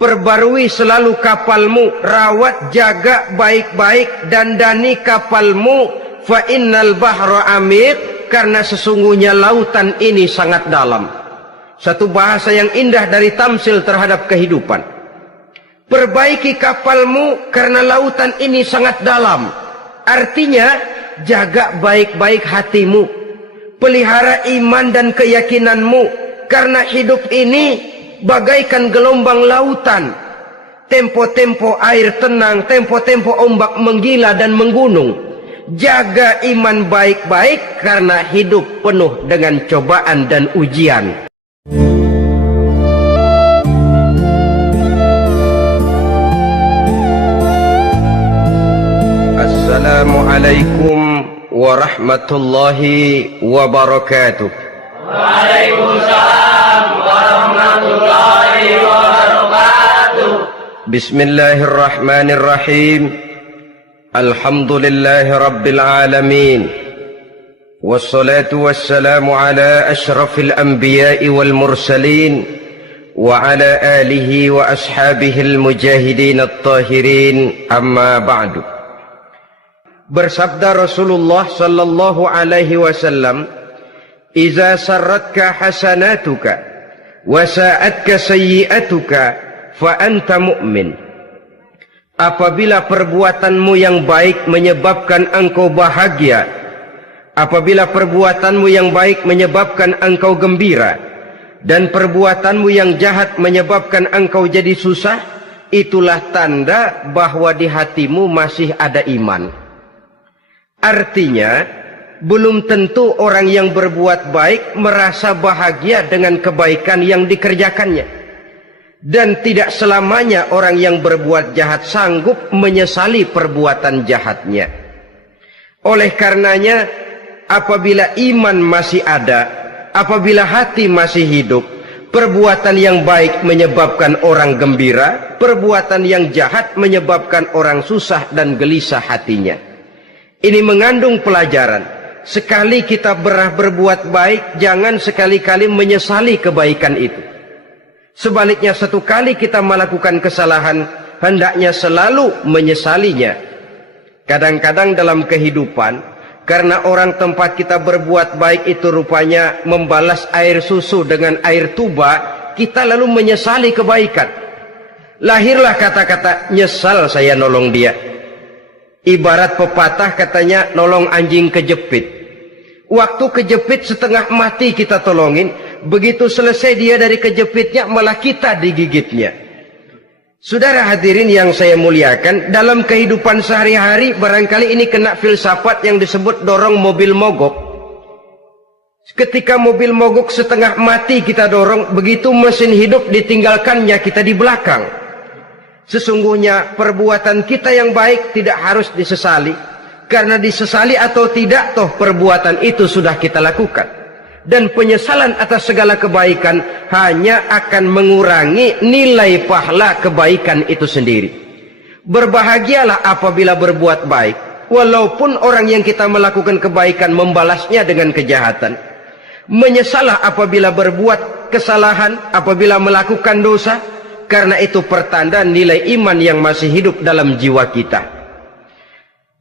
Perbarui selalu kapalmu, rawat jaga baik-baik, dandani kapalmu, fa innal bahra amiq, karena sesungguhnya lautan ini sangat dalam. Satu bahasa yang indah dari tamsil terhadap kehidupan. Perbaiki kapalmu karena lautan ini sangat dalam. Artinya jaga baik-baik hatimu, pelihara iman dan keyakinanmu, karena hidup ini bagaikan gelombang lautan. Tempo-tempo air tenang, tempo-tempo ombak menggila dan menggunung. Jaga iman baik-baik karena hidup penuh dengan cobaan dan ujian. Assalamualaikum warahmatullahi wabarakatuh. Waalaikumsalam warahmatullahi wabarakatuh. Bismillahirrahmanirrahim. Alhamdulillahi rabbil alamin. Wassalatu wassalamu ala ashrafil anbiya'i wal mursalin wa ala alihi wa ashabihil mujahidin at-tahirin, amma ba'du. Bersabda Rasulullah sallallahu alaihi wasallam, "Iza sarratka hasanatuka wa sa'atka sayyi'atuka fa anta mu'min." Apabila perbuatanmu yang baik menyebabkan engkau bahagia, apabila perbuatanmu yang baik menyebabkan engkau gembira, dan perbuatanmu yang jahat menyebabkan engkau jadi susah, itulah tanda bahwa di hatimu masih ada iman. Artinya, belum tentu orang yang berbuat baik merasa bahagia dengan kebaikan yang dikerjakannya. Dan tidak selamanya orang yang berbuat jahat sanggup menyesali perbuatan jahatnya. Oleh karenanya, apabila iman masih ada, apabila hati masih hidup, perbuatan yang baik menyebabkan orang gembira, perbuatan yang jahat menyebabkan orang susah dan gelisah hatinya. Ini mengandung pelajaran. Sekali kita berbuat baik, jangan sekali-kali menyesali kebaikan itu. Sebaliknya, satu kali kita melakukan kesalahan, hendaknya selalu menyesalinya. Kadang-kadang dalam kehidupan, karena orang tempat kita berbuat baik itu rupanya membalas air susu dengan air tuba, kita lalu menyesali kebaikan. Lahirlah kata-kata, "Nyesal saya nolong dia." Ibarat pepatah katanya, nolong anjing kejepit. Waktu kejepit setengah mati kita tolongin, begitu selesai dia dari kejepitnya malah kita digigitnya. Saudara hadirin yang saya muliakan, dalam kehidupan sehari-hari barangkali ini kena filsafat yang disebut dorong mobil mogok. Ketika mobil mogok setengah mati kita dorong, begitu mesin hidup ditinggalkannya kita di belakang. Sesungguhnya perbuatan kita yang baik tidak harus disesali, karena disesali atau tidak, toh perbuatan itu sudah kita lakukan. Dan penyesalan atas segala kebaikan hanya akan mengurangi nilai pahala kebaikan itu sendiri. Berbahagialah apabila berbuat baik, walaupun orang yang kita melakukan kebaikan membalasnya dengan kejahatan. Menyesalah apabila berbuat kesalahan, apabila melakukan dosa, karena itu pertanda nilai iman yang masih hidup dalam jiwa kita.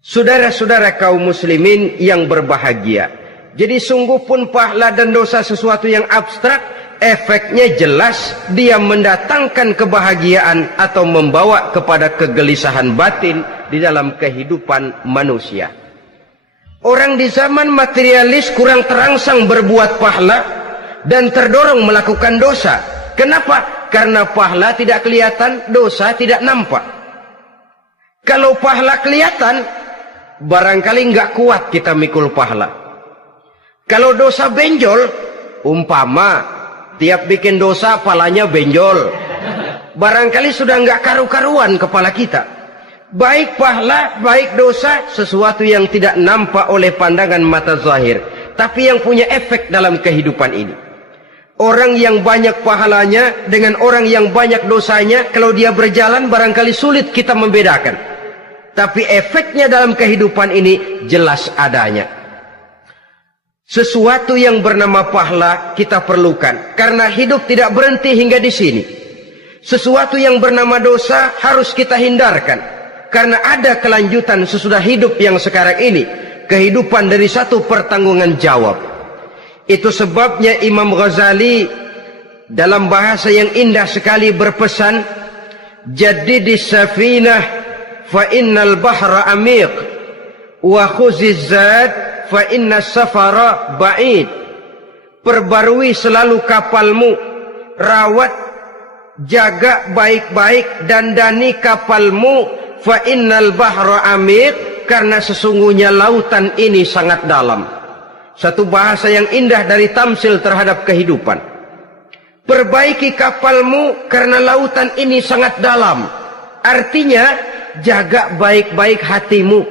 Saudara-saudara kaum muslimin yang berbahagia, jadi sungguh pun pahala dan dosa sesuatu yang abstrak, efeknya jelas dia mendatangkan kebahagiaan atau membawa kepada kegelisahan batin di dalam kehidupan manusia. Orang di zaman materialis kurang terangsang berbuat pahala dan terdorong melakukan dosa. Kenapa? Karena pahala tidak kelihatan, dosa tidak nampak. Kalau pahala kelihatan, barangkali nggak kuat kita mikul pahala. Kalau dosa benjol, umpama tiap bikin dosa palanya benjol, barangkali sudah nggak karu-karuan kepala kita. Baik pahala, baik dosa, sesuatu yang tidak nampak oleh pandangan mata zahir, tapi yang punya efek dalam kehidupan ini. Orang yang banyak pahalanya dengan orang yang banyak dosanya, kalau dia berjalan barangkali sulit kita membedakan. Tapi efeknya dalam kehidupan ini jelas adanya. Sesuatu yang bernama pahala kita perlukan, karena hidup tidak berhenti hingga di sini. Sesuatu yang bernama dosa harus kita hindarkan, karena ada kelanjutan sesudah hidup yang sekarang ini, kehidupan dari satu pertanggungan jawab. Itu sebabnya Imam Ghazali dalam bahasa yang indah sekali berpesan, "Jaddidis safinah fa innal bahra amiq wa khuziz zad fa innas safara ba'id." Perbarui selalu kapalmu, rawat, jaga baik-baik, dandani kapalmu, fa innal bahra amiq, karena sesungguhnya lautan ini sangat dalam. Satu bahasa yang indah dari tamsil terhadap kehidupan. Perbaiki kapalmu karena lautan ini sangat dalam. Artinya jaga baik-baik hatimu,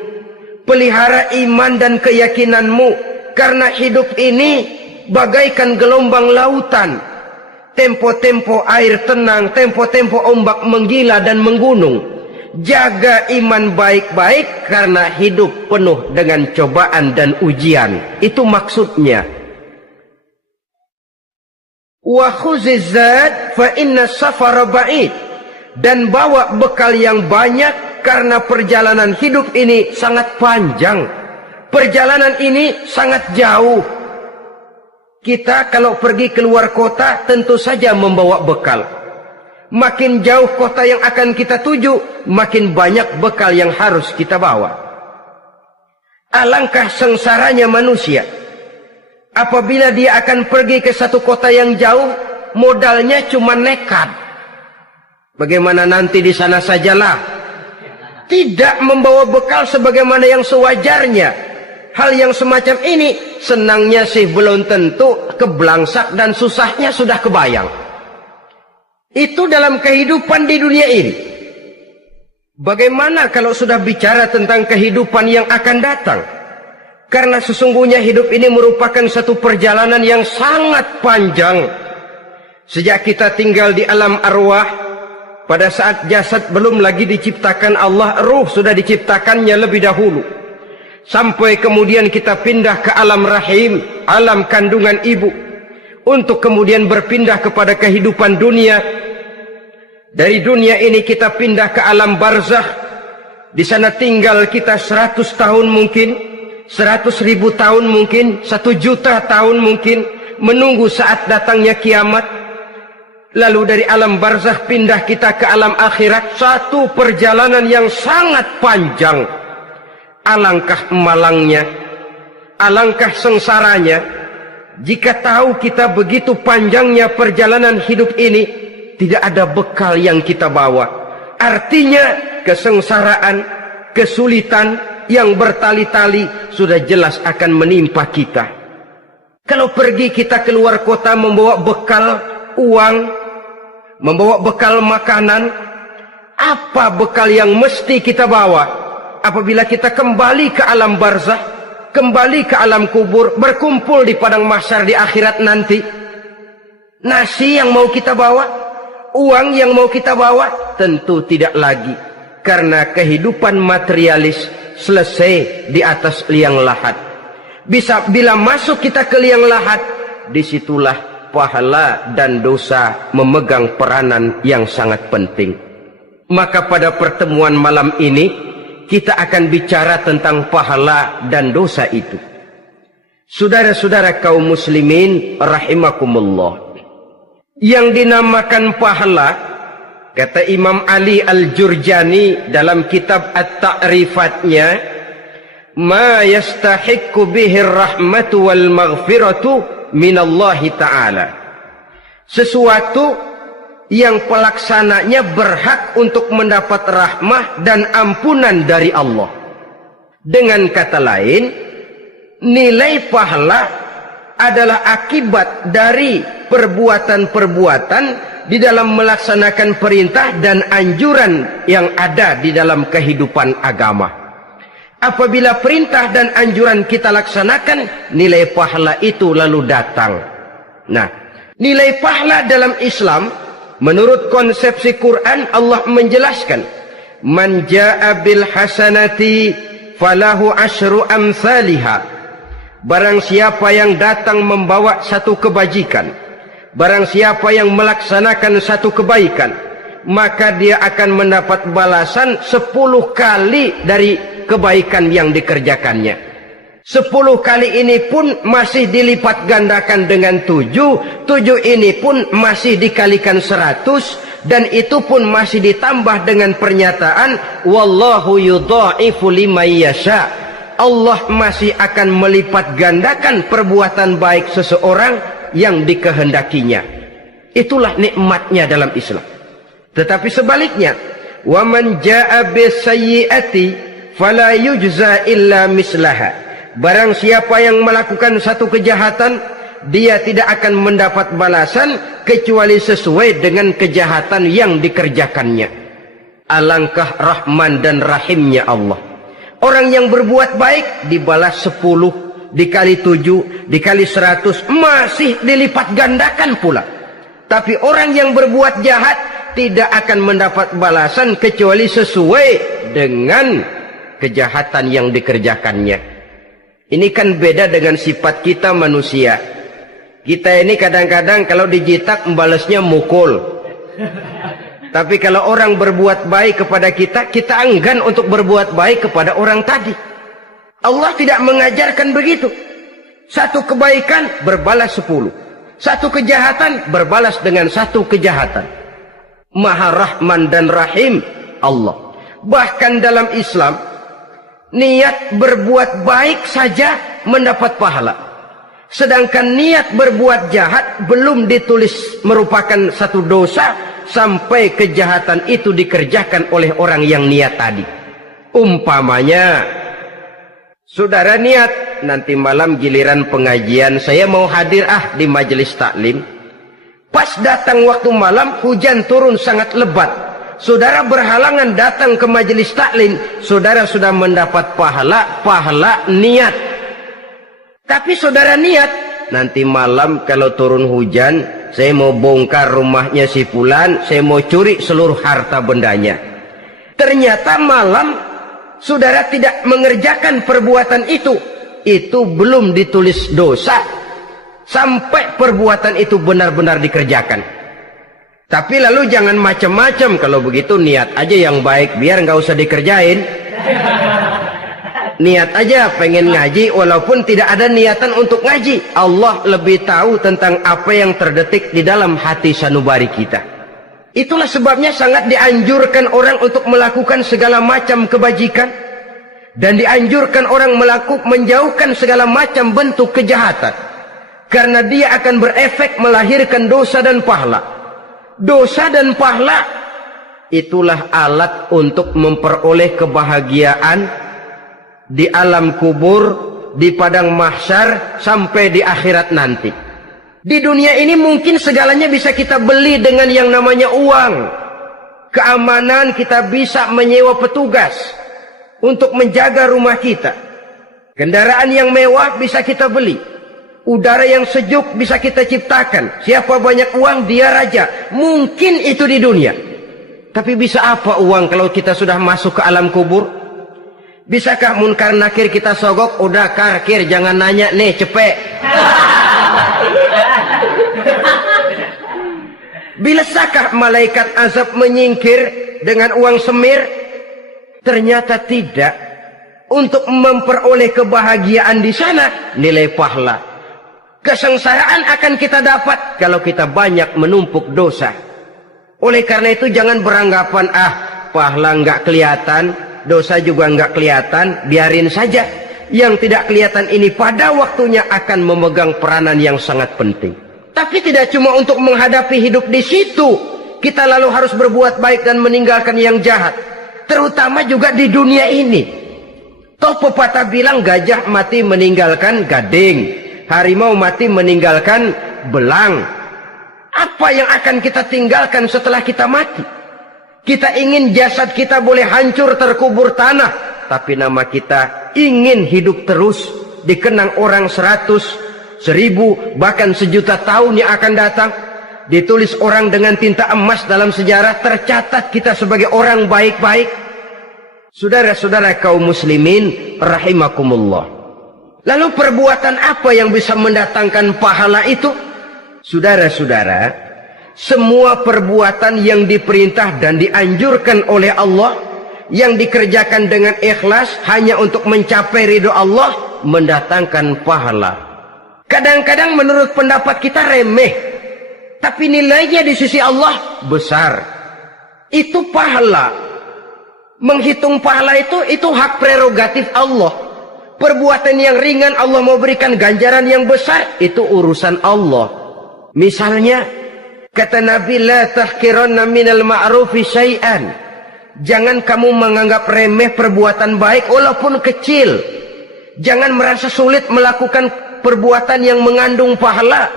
pelihara iman dan keyakinanmu, karena hidup ini bagaikan gelombang lautan. Tempo-tempo air tenang, tempo-tempo ombak menggila dan menggunung. Jaga iman baik-baik karena hidup penuh dengan cobaan dan ujian. Itu maksudnya. Wa khuziz zad fa inna safara ba'id. Dan bawa bekal yang banyak karena perjalanan hidup ini sangat panjang. Perjalanan ini sangat jauh. Kita kalau pergi keluar kota tentu saja membawa bekal. Makin jauh kota yang akan kita tuju, makin banyak bekal yang harus kita bawa. Alangkah sengsaranya manusia apabila dia akan pergi ke satu kota yang jauh, modalnya cuma nekat. Bagaimana nanti di sana sajalah. Tidak membawa bekal sebagaimana yang sewajarnya. Hal yang semacam ini senangnya sih belum tentu, keblangsak dan susahnya sudah kebayang. Itu dalam kehidupan di dunia ini. Bagaimana kalau sudah bicara tentang kehidupan yang akan datang? Karena sesungguhnya hidup ini merupakan satu perjalanan yang sangat panjang. Sejak kita tinggal di alam arwah, pada saat jasad belum lagi diciptakan Allah, ruh sudah diciptakannya lebih dahulu. Sampai kemudian kita pindah ke alam rahim, alam kandungan ibu, untuk kemudian berpindah kepada kehidupan dunia. Dari dunia ini kita pindah ke alam barzakh. Di sana tinggal kita 100 tahun mungkin, 100.000 tahun mungkin, 1 juta tahun mungkin, menunggu saat datangnya kiamat. Lalu dari alam barzakh pindah kita ke alam akhirat, satu perjalanan yang sangat panjang. Alangkah malangnya, alangkah sengsaranya jika tahu kita begitu panjangnya perjalanan hidup ini, tidak ada bekal yang kita bawa. Artinya kesengsaraan, kesulitan yang bertali-tali sudah jelas akan menimpa kita. Kalau pergi kita keluar kota membawa bekal uang, membawa bekal makanan, apa bekal yang mesti kita bawa? Apabila kita kembali ke alam barzakh, kembali ke alam kubur, berkumpul di padang mahsyar di akhirat nanti, nasi yang mau kita bawa, uang yang mau kita bawa, tentu tidak lagi. Karena kehidupan materialis selesai di atas liang lahat. Bila masuk kita ke liang lahat, disitulah pahala dan dosa memegang peranan yang sangat penting. Maka pada pertemuan malam ini kita akan bicara tentang pahala dan dosa itu. Saudara-saudara kaum muslimin rahimakumullah, yang dinamakan pahala, kata Imam Ali Al-Jurjani dalam kitab At-Ta'rifatnya, ma yastahiqqu bihi rahmatu wal maghfiratu minallahi ta'ala. Sesuatu yang pelaksananya berhak untuk mendapat rahmah dan ampunan dari Allah. Dengan kata lain, nilai pahala adalah akibat dari perbuatan-perbuatan di dalam melaksanakan perintah dan anjuran yang ada di dalam kehidupan agama. Apabila perintah dan anjuran kita laksanakan, nilai pahala itu lalu datang. Nah, nilai pahala dalam Islam, menurut konsepsi Quran, Allah menjelaskan, man jaa bil hasanati falahu asyru amsalihha. Barang siapa yang datang membawa satu kebajikan, barang siapa yang melaksanakan satu kebaikan, maka dia akan mendapat balasan 10 kali dari kebaikan yang dikerjakannya. 10 kali ini pun masih dilipat gandakan dengan 7. 7 ini pun masih dikalikan 100. Dan itu pun masih ditambah dengan pernyataan wallahu yudha'ifu liman yasha. Allah masih akan melipat gandakan perbuatan baik seseorang yang dikehendakinya. Itulah nikmatnya dalam Islam. Tetapi sebaliknya, wa man jaa'a bisayyi'ati fala yujza illa mislaha. Barang siapa yang melakukan satu kejahatan, dia tidak akan mendapat balasan kecuali sesuai dengan kejahatan yang dikerjakannya. Alangkah rahman dan rahimnya Allah. Orang yang berbuat baik dibalas 10, dikali 7, dikali 100, masih dilipat gandakan pula. Tapi orang yang berbuat jahat tidak akan mendapat balasan kecuali sesuai dengan kejahatan yang dikerjakannya. Ini kan beda dengan sifat kita manusia. Kita ini kadang-kadang kalau dijitak membalasnya mukul. Tapi kalau orang berbuat baik kepada kita, kita enggan untuk berbuat baik kepada orang tadi. Allah tidak mengajarkan begitu. Satu kebaikan berbalas 10. Satu kejahatan berbalas dengan satu kejahatan. Maha Rahman dan Rahim Allah. Bahkan dalam Islam, niat berbuat baik saja mendapat pahala. Sedangkan niat berbuat jahat belum ditulis merupakan satu dosa sampai kejahatan itu dikerjakan oleh orang yang niat tadi. Umpamanya, saudara niat nanti malam giliran pengajian saya mau hadir di majelis taklim. Pas datang waktu malam hujan turun sangat lebat. Saudara berhalangan datang ke majelis taklim, saudara sudah mendapat pahala niat. Tapi saudara niat, nanti malam kalau turun hujan, saya mau bongkar rumahnya si fulan, saya mau curi seluruh harta bendanya. Ternyata malam saudara tidak mengerjakan perbuatan itu belum ditulis dosa sampai perbuatan itu benar-benar dikerjakan. Tapi lalu jangan macam-macam. Kalau begitu niat aja yang baik, biar nggak usah dikerjain. Niat aja pengen ngaji walaupun tidak ada niatan untuk ngaji. Allah lebih tahu tentang apa yang terdetik di dalam hati sanubari kita. Itulah sebabnya sangat dianjurkan orang untuk melakukan segala macam kebajikan, dan dianjurkan orang menjauhkan segala macam bentuk kejahatan, karena dia akan berefek melahirkan dosa dan pahala. Dosa dan pahala itulah alat untuk memperoleh kebahagiaan di alam kubur, di padang mahsyar, sampai di akhirat nanti. Di dunia ini mungkin segalanya bisa kita beli dengan yang namanya uang. Keamanan kita bisa menyewa petugas untuk menjaga rumah kita. Kendaraan yang mewah bisa kita beli. Udara yang sejuk bisa kita ciptakan. Siapa banyak uang, dia raja. Mungkin itu di dunia. Tapi bisa apa uang kalau kita sudah masuk ke alam kubur? Bisakah munkar nakir kita sogok? Udah karkir, jangan nanya nih, cepet. Bisakah malaikat azab menyingkir dengan uang semir? Ternyata tidak. Untuk memperoleh kebahagiaan di sana, nilai pahala. Kesengsaraan akan kita dapat kalau kita banyak menumpuk dosa. Oleh karena itu jangan beranggapan pahala nggak kelihatan, dosa juga nggak kelihatan, biarin saja. Yang tidak kelihatan ini pada waktunya akan memegang peranan yang sangat penting. Tapi tidak cuma untuk menghadapi hidup di situ kita lalu harus berbuat baik dan meninggalkan yang jahat. Terutama juga di dunia ini. Toh pepatah bilang gajah mati meninggalkan gading, harimau mati meninggalkan belang. Apa yang akan kita tinggalkan setelah kita mati? Kita ingin jasad kita boleh hancur terkubur tanah, tapi nama kita ingin hidup terus, dikenang orang 100, 1000, bahkan 1.000.000 tahun yang akan datang. Ditulis orang dengan tinta emas dalam sejarah, tercatat kita sebagai orang baik-baik. Saudara-saudara kaum muslimin rahimakumullah. Lalu perbuatan apa yang bisa mendatangkan pahala itu? Saudara-saudara, semua perbuatan yang diperintah dan dianjurkan oleh Allah, yang dikerjakan dengan ikhlas hanya untuk mencapai ridho Allah, mendatangkan pahala. Kadang-kadang menurut pendapat kita remeh, tapi nilainya di sisi Allah besar. Itu pahala. Menghitung pahala itu hak prerogatif Allah. Perbuatan yang ringan Allah mau berikan ganjaran yang besar, itu urusan Allah. Misalnya, kata Nabi, la tahkiranna minal ma'rufi syai'an. Jangan kamu menganggap remeh perbuatan baik walaupun kecil. Jangan merasa sulit melakukan perbuatan yang mengandung pahala.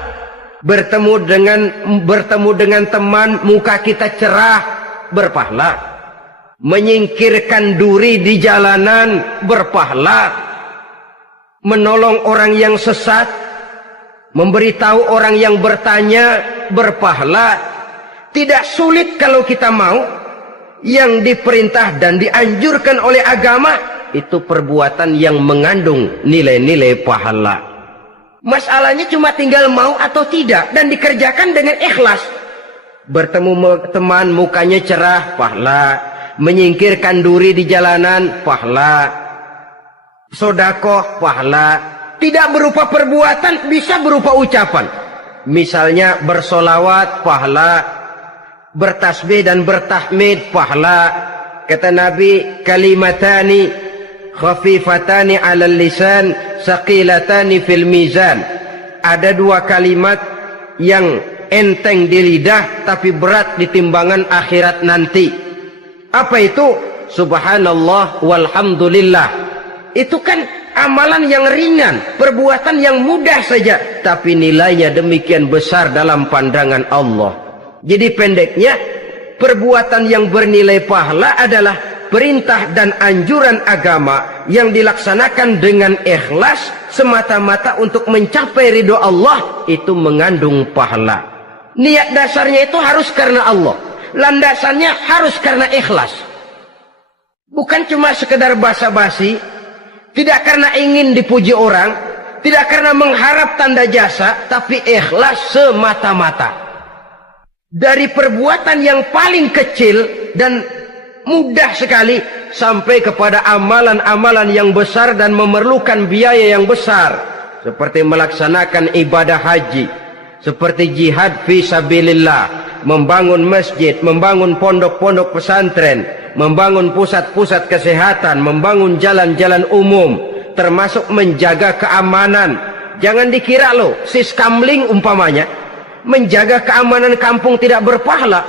Bertemu dengan teman, muka kita cerah, berpahala. Menyingkirkan duri di jalanan, berpahala. Menolong orang yang sesat, memberitahu orang yang bertanya, berpahala. Tidak sulit kalau kita mau. Yang diperintah dan dianjurkan oleh agama, itu perbuatan yang mengandung nilai-nilai pahala. Masalahnya cuma tinggal mau atau tidak, dan dikerjakan dengan ikhlas. Bertemu teman, mukanya cerah, pahala. Menyingkirkan duri di jalanan, pahala. Sodakoh, pahala. Tidak berupa perbuatan, bisa berupa ucapan. Misalnya bersolawat, pahala. Bertasbih dan bertahmid, pahala. Kata Nabi, kalimatani khafifatani alal lisan, saqilatani fil mizan. Ada dua kalimat yang enteng di lidah tapi berat di timbangan akhirat nanti. Apa itu? Subhanallah walhamdulillah. Itu kan amalan yang ringan, perbuatan yang mudah saja, tapi nilainya demikian besar dalam pandangan Allah. Jadi pendeknya, perbuatan yang bernilai pahala adalah perintah dan anjuran agama yang dilaksanakan dengan ikhlas semata-mata untuk mencapai ridho Allah, itu mengandung pahala. Niat dasarnya itu harus karena Allah, landasannya harus karena ikhlas. Bukan cuma sekedar basa-basi, tidak karena ingin dipuji orang, tidak karena mengharap tanda jasa, tapi ikhlas semata-mata. Dari perbuatan yang paling kecil dan mudah sekali sampai kepada amalan-amalan yang besar dan memerlukan biaya yang besar, seperti melaksanakan ibadah haji, seperti jihad fi sabilillah, membangun masjid, membangun pondok-pondok pesantren, membangun pusat-pusat kesehatan, membangun jalan-jalan umum, termasuk menjaga keamanan. Jangan dikira loh, siskamling umpamanya, menjaga keamanan kampung tidak berpahala.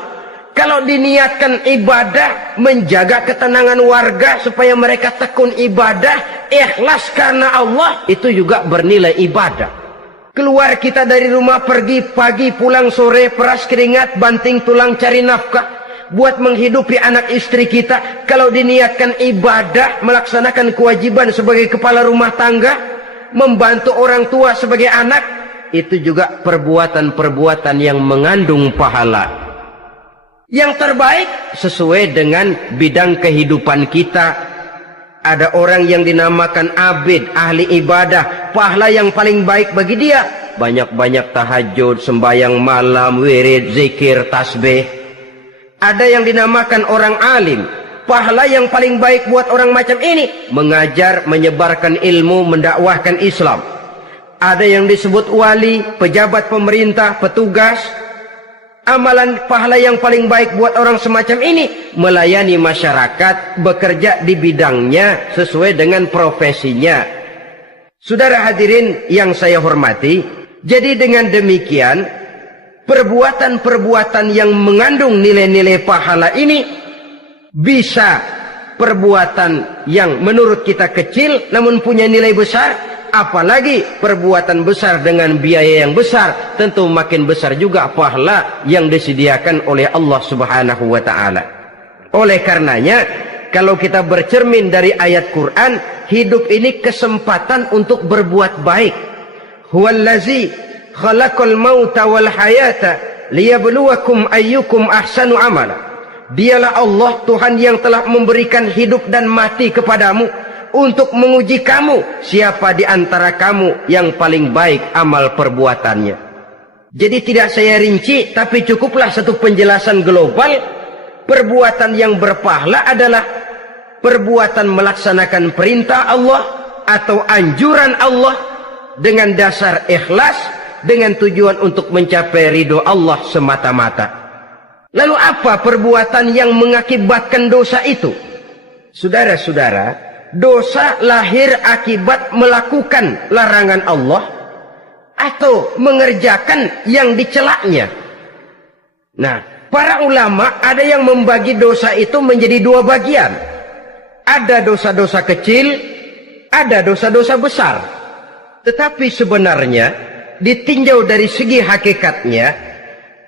Kalau diniatkan ibadah, menjaga ketenangan warga supaya mereka tekun ibadah, ikhlas karena Allah, itu juga bernilai ibadah. Keluar kita dari rumah, pergi pagi, pulang sore, peras keringat, banting tulang cari nafkah buat menghidupi anak istri kita. Kalau diniatkan ibadah, melaksanakan kewajiban sebagai kepala rumah tangga, membantu orang tua sebagai anak, itu juga perbuatan-perbuatan yang mengandung pahala. Yang terbaik sesuai dengan bidang kehidupan kita. Ada orang yang dinamakan abid, ahli ibadah, pahala yang paling baik bagi dia, banyak-banyak tahajud, sembahyang malam, wirid, zikir, tasbih. Ada yang dinamakan orang alim, pahala yang paling baik buat orang macam ini, mengajar, menyebarkan ilmu, mendakwahkan Islam. Ada yang disebut wali, pejabat pemerintah, petugas. Amalan pahala yang paling baik buat orang semacam ini, melayani masyarakat, bekerja di bidangnya sesuai dengan profesinya. Saudara hadirin yang saya hormati, jadi dengan demikian, perbuatan-perbuatan yang mengandung nilai-nilai pahala ini, bisa perbuatan yang menurut kita kecil namun punya nilai besar. Apalagi perbuatan besar dengan biaya yang besar, tentu makin besar juga pahala yang disediakan oleh Allah Subhanahu wa ta'ala. Oleh karenanya, kalau kita bercermin dari ayat Quran, hidup ini kesempatan untuk berbuat baik. Huwallazi khalaqal mauta wal hayata liyabluwakum ayyukum ahsanu amala. Dialah Allah, Tuhan yang telah memberikan hidup dan mati kepadamu untuk menguji kamu, siapa di antara kamu yang paling baik amal perbuatannya. Jadi tidak saya rinci, tapi cukuplah satu penjelasan global. Perbuatan yang berpahala adalah perbuatan melaksanakan perintah Allah atau anjuran Allah dengan dasar ikhlas, dengan tujuan untuk mencapai ridho Allah semata-mata. Lalu apa perbuatan yang mengakibatkan dosa itu? Saudara-saudara, dosa lahir akibat melakukan larangan Allah atau mengerjakan yang dicelaknya. Nah, para ulama ada yang membagi dosa itu menjadi dua bagian. Ada dosa-dosa kecil, ada dosa-dosa besar. Tetapi sebenarnya ditinjau dari segi hakikatnya,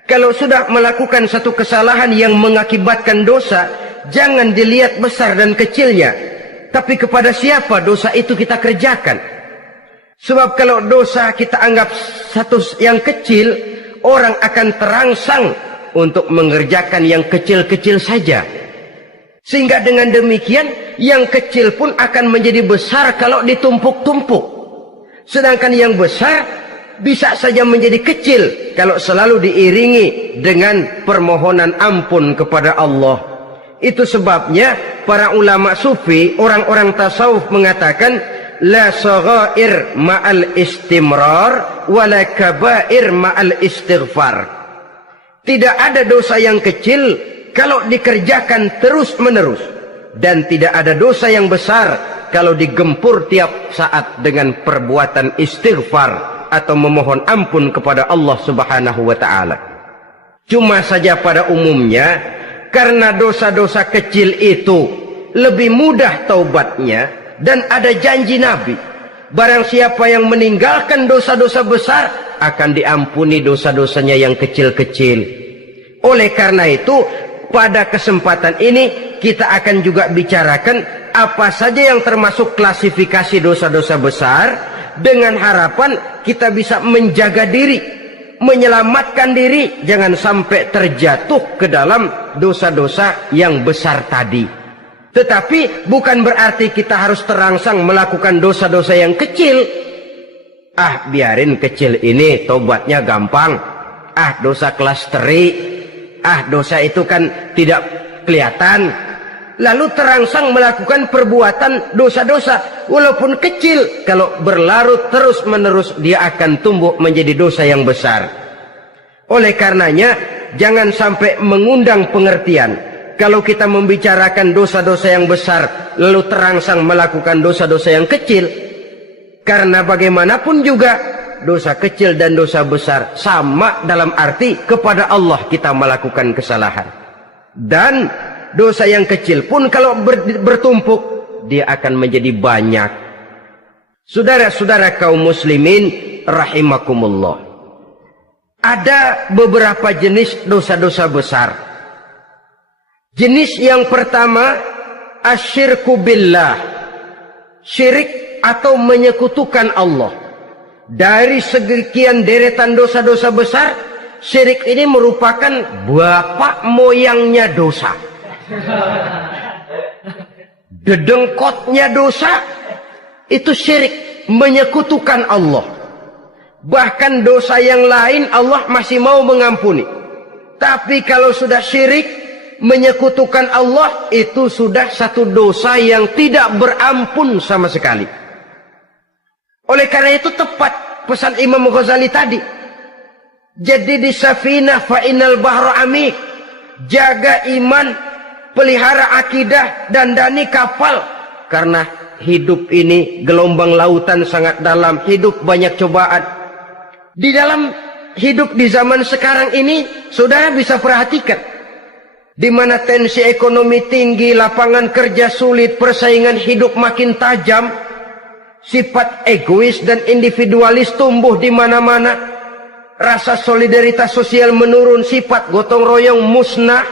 kalau sudah melakukan satu kesalahan yang mengakibatkan dosa, jangan dilihat besar dan kecilnya, tapi kepada siapa dosa itu kita kerjakan. Sebab kalau dosa kita anggap satu yang kecil, orang akan terangsang untuk mengerjakan yang kecil-kecil saja. Sehingga dengan demikian, yang kecil pun akan menjadi besar kalau ditumpuk-tumpuk. Sedangkan yang besar bisa saja menjadi kecil kalau selalu diiringi dengan permohonan ampun kepada Allah. Itu sebabnya para ulama sufi, orang-orang tasawuf mengatakan, la saghair ma'al istimrar wala kabair ma'al istighfar. Tidak ada dosa yang kecil kalau dikerjakan terus-menerus, dan tidak ada dosa yang besar kalau digempur tiap saat dengan perbuatan istighfar atau memohon ampun kepada Allah Subhanahu wa taala. Cuma saja pada umumnya, karena dosa-dosa kecil itu lebih mudah taubatnya, dan ada janji Nabi, barang siapa yang meninggalkan dosa-dosa besar akan diampuni dosa-dosanya yang kecil-kecil. Oleh karena itu, pada kesempatan ini kita akan juga bicarakan apa saja yang termasuk klasifikasi dosa-dosa besar, dengan harapan kita bisa menjaga diri, menyelamatkan diri, jangan sampai terjatuh ke dalam dosa-dosa yang besar tadi. Tetapi bukan berarti kita harus terangsang melakukan dosa-dosa yang kecil. Ah, biarin kecil ini, tobatnya gampang. Ah, dosa kelas teri. Ah, dosa itu kan tidak kelihatan. Lalu terangsang melakukan perbuatan dosa-dosa walaupun kecil. Kalau berlarut terus-menerus, dia akan tumbuh menjadi dosa yang besar. Oleh karenanya, jangan sampai mengundang pengertian kalau kita membicarakan dosa-dosa yang besar lalu terangsang melakukan dosa-dosa yang kecil. Karena bagaimanapun juga dosa kecil dan dosa besar sama dalam arti kepada Allah kita melakukan kesalahan. Dan dosa yang kecil pun kalau bertumpuk, dia akan menjadi banyak. Saudara-saudara kaum muslimin rahimakumullah, ada beberapa jenis dosa-dosa besar. Jenis yang pertama, asyirku billah, syirik atau menyekutukan Allah. Dari sekian deretan dosa-dosa besar, syirik ini merupakan bapak moyangnya dosa. Dedengkotnya dosa, itu syirik, menyekutukan Allah. Bahkan dosa yang lain Allah masih mau mengampuni. Tapi kalau sudah syirik, menyekutukan Allah, itu sudah satu dosa yang tidak berampun sama sekali. Oleh karena itu tepat pesan Imam Ghazali tadi, jadi di safinah fa innal bahra amik, jaga iman, pelihara akidah, dandani kapal, karena hidup ini gelombang lautan sangat dalam, hidup banyak cobaan. Di dalam hidup di zaman sekarang ini, saudara bisa perhatikan, di mana tensi ekonomi tinggi, lapangan kerja sulit, persaingan hidup makin tajam, sifat egois dan individualis tumbuh di mana-mana, rasa solidaritas sosial menurun, sifat gotong royong musnah,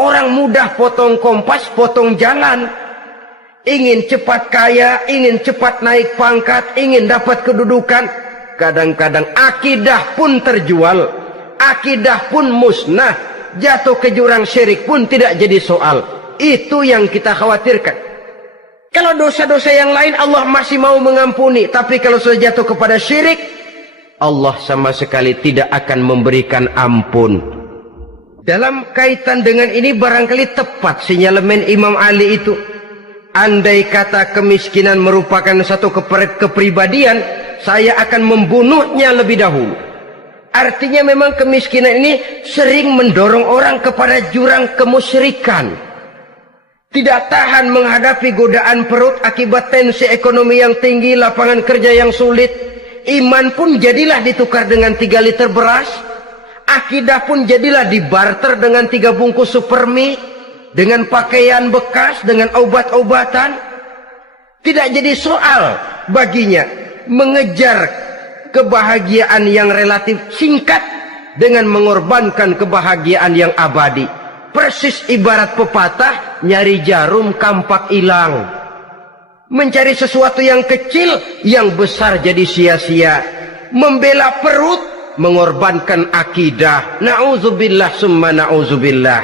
orang mudah potong kompas, potong jalan, ingin cepat kaya, ingin cepat naik pangkat, ingin dapat kedudukan. Kadang-kadang akidah pun terjual, akidah pun musnah, jatuh ke jurang syirik pun tidak jadi soal. Itu yang kita khawatirkan. Kalau dosa-dosa yang lain Allah masih mau mengampuni, tapi kalau sudah jatuh kepada syirik, Allah sama sekali tidak akan memberikan ampun. Dalam kaitan dengan ini barangkali tepat sinyalemen Imam Ali itu. Andai kata kemiskinan merupakan satu kepribadian, saya akan membunuhnya lebih dahulu. Artinya memang kemiskinan ini sering mendorong orang kepada jurang kemusyrikan. Tidak tahan menghadapi godaan perut akibat tensi ekonomi yang tinggi, lapangan kerja yang sulit. Iman pun jadilah ditukar dengan 3 liter beras. Akidah pun jadilah dibarter dengan 3 bungkus supermi, dengan pakaian bekas, dengan obat-obatan. Tidak jadi soal baginya mengejar kebahagiaan yang relatif singkat dengan mengorbankan kebahagiaan yang abadi. Persis ibarat pepatah, nyari jarum kampak hilang. Mencari sesuatu yang kecil, yang besar jadi sia-sia. Membela perut, mengorbankan akidah. Na'udzubillah summa na'udzubillah.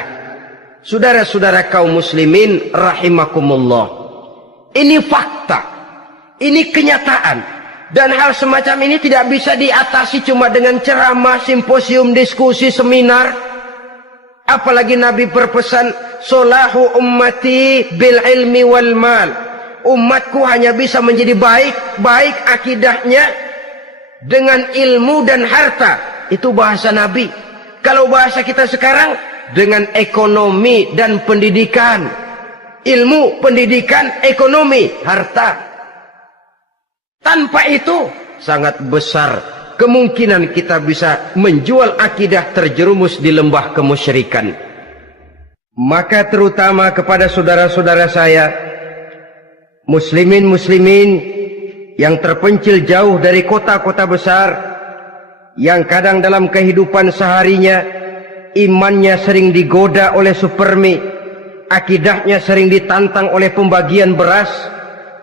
Saudara-saudara kaum muslimin rahimakumullah. Ini fakta. Ini kenyataan. Dan hal semacam ini tidak bisa diatasi cuma dengan ceramah, simposium, diskusi, seminar. Apalagi Nabi berpesan, solahu ummati bil ilmi wal mal. Umatku hanya bisa menjadi baik akidahnya dengan ilmu dan harta. Itu bahasa Nabi. Kalau bahasa kita sekarang, dengan ekonomi dan pendidikan. Ilmu, pendidikan, ekonomi, harta. Tanpa itu sangat besar kemungkinan kita bisa menjual akidah terjerumus di lembah kemusyrikan. Maka terutama kepada saudara-saudara saya, muslimin yang terpencil jauh dari kota-kota besar, yang kadang dalam kehidupan seharinya imannya sering digoda oleh supermi, akidahnya sering ditantang oleh pembagian beras,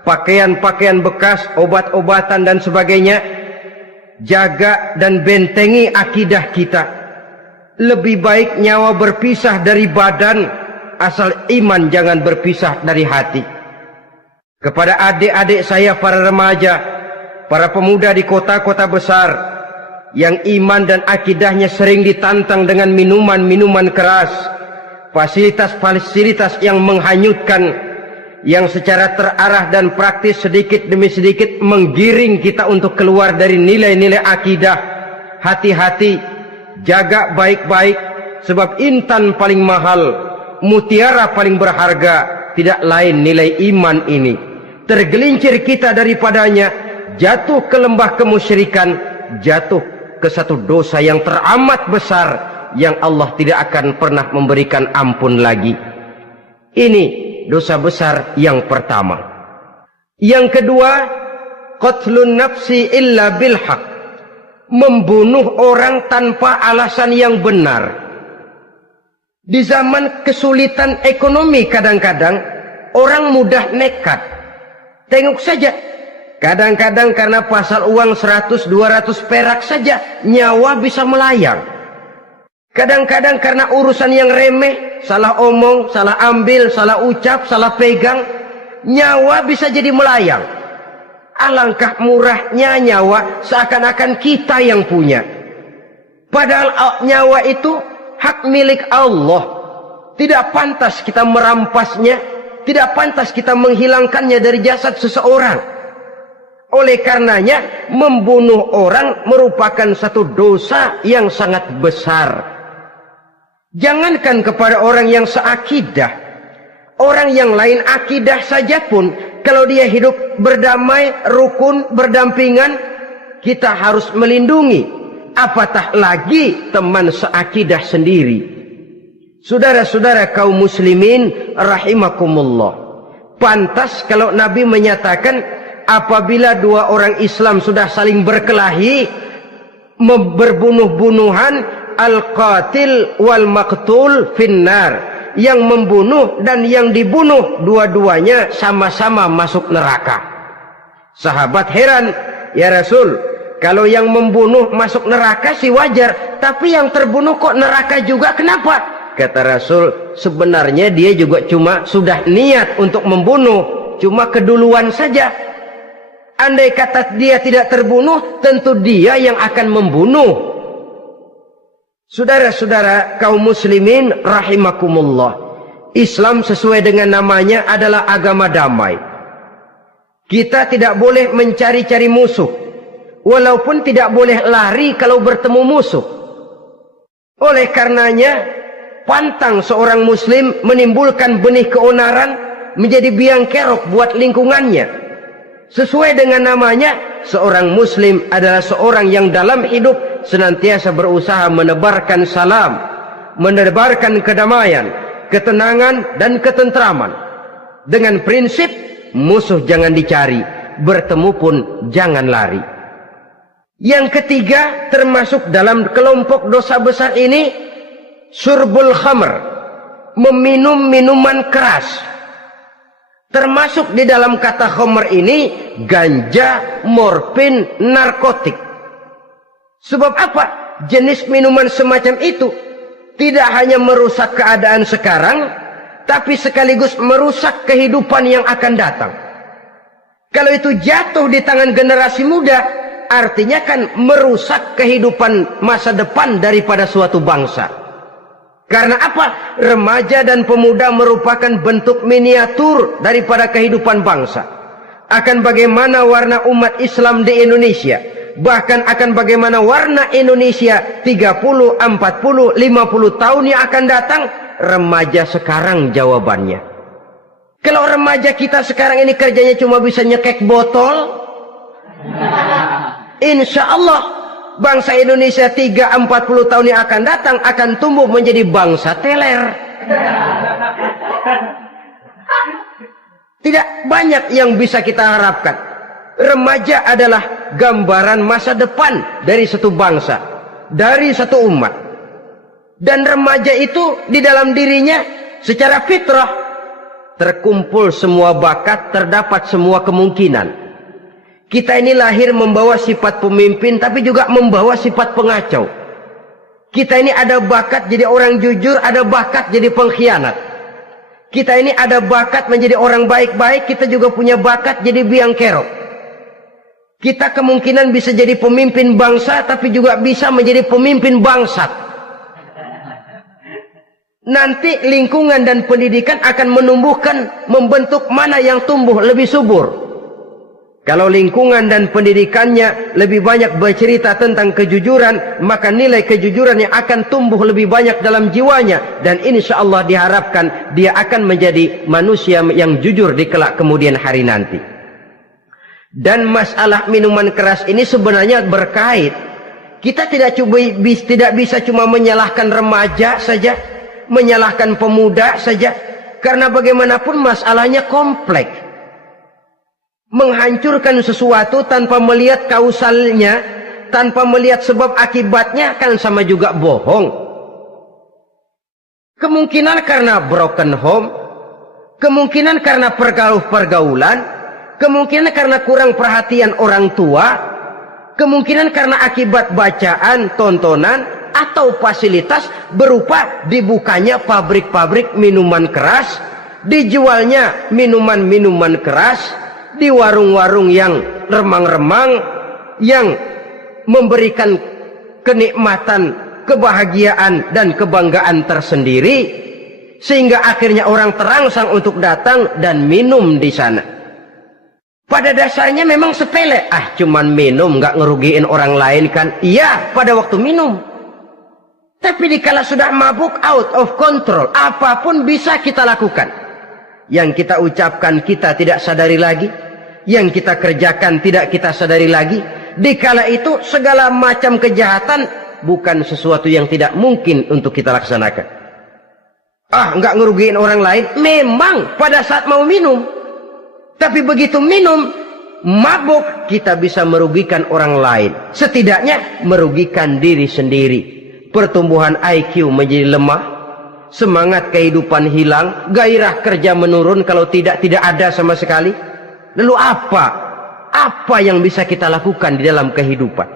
pakaian-pakaian bekas, obat-obatan dan sebagainya. Jaga dan bentengi akidah kita. Lebih baik nyawa berpisah dari badan, asal iman jangan berpisah dari hati. Kepada adik-adik saya para remaja, para pemuda di kota-kota besar, yang iman dan akidahnya sering ditantang dengan minuman-minuman keras, fasilitas-fasilitas yang menghanyutkan, yang secara terarah dan praktis sedikit demi sedikit menggiring kita untuk keluar dari nilai-nilai akidah. Hati-hati, jaga baik-baik, sebab intan paling mahal, mutiara paling berharga, tidak lain nilai iman ini. Tergelincir kita daripadanya, jatuh ke lembah kemusyrikan, jatuh ke satu dosa yang teramat besar, yang Allah tidak akan pernah memberikan ampun lagi. Ini dosa besar yang pertama. Yang kedua, qatlun nafsi illa bil haq. Membunuh orang tanpa alasan yang benar. Di zaman kesulitan ekonomi kadang-kadang orang mudah nekat. Tengok saja, kadang-kadang karena pasal uang 100-200 perak saja nyawa bisa melayang. Kadang-kadang karena urusan yang remeh, salah omong, salah ambil, salah ucap, salah pegang, nyawa bisa jadi melayang. Alangkah murahnya nyawa, seakan-akan kita yang punya. Padahal nyawa itu hak milik Allah. Tidak pantas kita merampasnya, tidak pantas kita menghilangkannya dari jasad seseorang. Oleh karenanya, membunuh orang merupakan satu dosa yang sangat besar. Jangankan kepada orang yang seakidah, orang yang lain akidah saja pun, kalau dia hidup berdamai, rukun, berdampingan, kita harus melindungi. Apatah lagi teman seakidah sendiri. Saudara-saudara kaum muslimin rahimakumullah. Pantas kalau Nabi menyatakan, apabila dua orang Islam sudah saling berkelahi, berbunuh-bunuhan, al-qatil wal maqtul finnar, yang membunuh dan yang dibunuh dua-duanya sama-sama masuk neraka. Sahabat heran, ya Rasul, kalau yang membunuh masuk neraka sih wajar, tapi yang terbunuh kok neraka juga, kenapa? Kata Rasul, sebenarnya dia juga cuma sudah niat untuk membunuh, cuma keduluan saja. Andai kata dia tidak terbunuh, tentu dia yang akan membunuh. Saudara-saudara kaum muslimin rahimakumullah, Islam sesuai dengan namanya adalah agama damai. Kita tidak boleh mencari-cari musuh, walaupun tidak boleh lari kalau bertemu musuh. Oleh karenanya, pantang seorang muslim menimbulkan benih keonaran menjadi biang kerok buat lingkungannya. Sesuai dengan namanya, seorang muslim adalah seorang yang dalam hidup senantiasa berusaha menebarkan salam, menebarkan kedamaian, ketenangan dan ketentraman. Dengan prinsip musuh jangan dicari, bertemu pun jangan lari. Yang ketiga, termasuk dalam kelompok dosa besar ini, syurbul khamr, meminum minuman keras. Termasuk di dalam kata khamr ini ganja, morfin, narkotik. Sebab apa? Jenis minuman semacam itu tidak hanya merusak keadaan sekarang, tapi sekaligus merusak kehidupan yang akan datang. Kalau itu jatuh di tangan generasi muda, artinya kan merusak kehidupan masa depan daripada suatu bangsa. Karena apa? Remaja dan pemuda merupakan bentuk miniatur daripada kehidupan bangsa. Akan bagaimana warna umat Islam di Indonesia, bahkan akan bagaimana warna Indonesia 30, 40, 50 tahun yang akan datang, remaja sekarang jawabannya. Kalau remaja kita sekarang ini kerjanya cuma bisa nyekek botol, insya Allah bangsa Indonesia 30-40 tahun yang akan datang akan tumbuh menjadi bangsa teler. Tidak banyak yang bisa kita harapkan. Remaja adalah gambaran masa depan dari satu bangsa, dari satu umat. Dan remaja itu di dalam dirinya secara fitrah terkumpul semua bakat, terdapat semua kemungkinan. Kita ini lahir membawa sifat pemimpin, tapi juga membawa sifat pengacau. Kita ini ada bakat jadi orang jujur, ada bakat jadi pengkhianat. Kita ini ada bakat menjadi orang baik-baik, kita juga punya bakat jadi biang kerok. Kita kemungkinan bisa jadi pemimpin bangsa, tapi juga bisa menjadi pemimpin bangsat. Nanti lingkungan dan pendidikan akan menumbuhkan, membentuk mana yang tumbuh lebih subur. Kalau lingkungan dan pendidikannya lebih banyak bercerita tentang kejujuran, maka nilai kejujuran yang akan tumbuh lebih banyak dalam jiwanya. Dan insya Allah diharapkan dia akan menjadi manusia yang jujur di kelak kemudian hari nanti. Dan masalah minuman keras ini sebenarnya berkait. Kita tidak bisa cuma menyalahkan remaja saja, menyalahkan pemuda saja. Karena bagaimanapun masalahnya kompleks. Menghancurkan sesuatu tanpa melihat kausalnya, tanpa melihat sebab akibatnya, kan sama juga bohong. Kemungkinan karena broken home, kemungkinan karena pergaulan, kemungkinan karena kurang perhatian orang tua, kemungkinan karena akibat bacaan, tontonan, atau fasilitas berupa dibukanya pabrik-pabrik minuman keras, dijualnya minuman-minuman keras, di warung-warung yang remang-remang, yang memberikan kenikmatan, kebahagiaan dan kebanggaan tersendiri, sehingga akhirnya orang terangsang untuk datang dan minum di sana. Pada dasarnya memang sepele, cuman minum, nggak ngerugiin orang lain kan? Iya, pada waktu minum. Tapi dikala sudah mabuk, out of control, apapun bisa kita lakukan. Yang kita ucapkan kita tidak sadari lagi, yang kita kerjakan tidak kita sadari lagi. Dikala itu segala macam kejahatan bukan sesuatu yang tidak mungkin untuk kita laksanakan. Nggak ngerugiin orang lain, memang pada saat mau minum. Tapi begitu minum, mabuk, kita bisa merugikan orang lain. Setidaknya merugikan diri sendiri. Pertumbuhan IQ menjadi lemah, semangat kehidupan hilang, gairah kerja menurun, kalau tidak ada sama sekali. Lalu apa yang bisa kita lakukan di dalam kehidupan?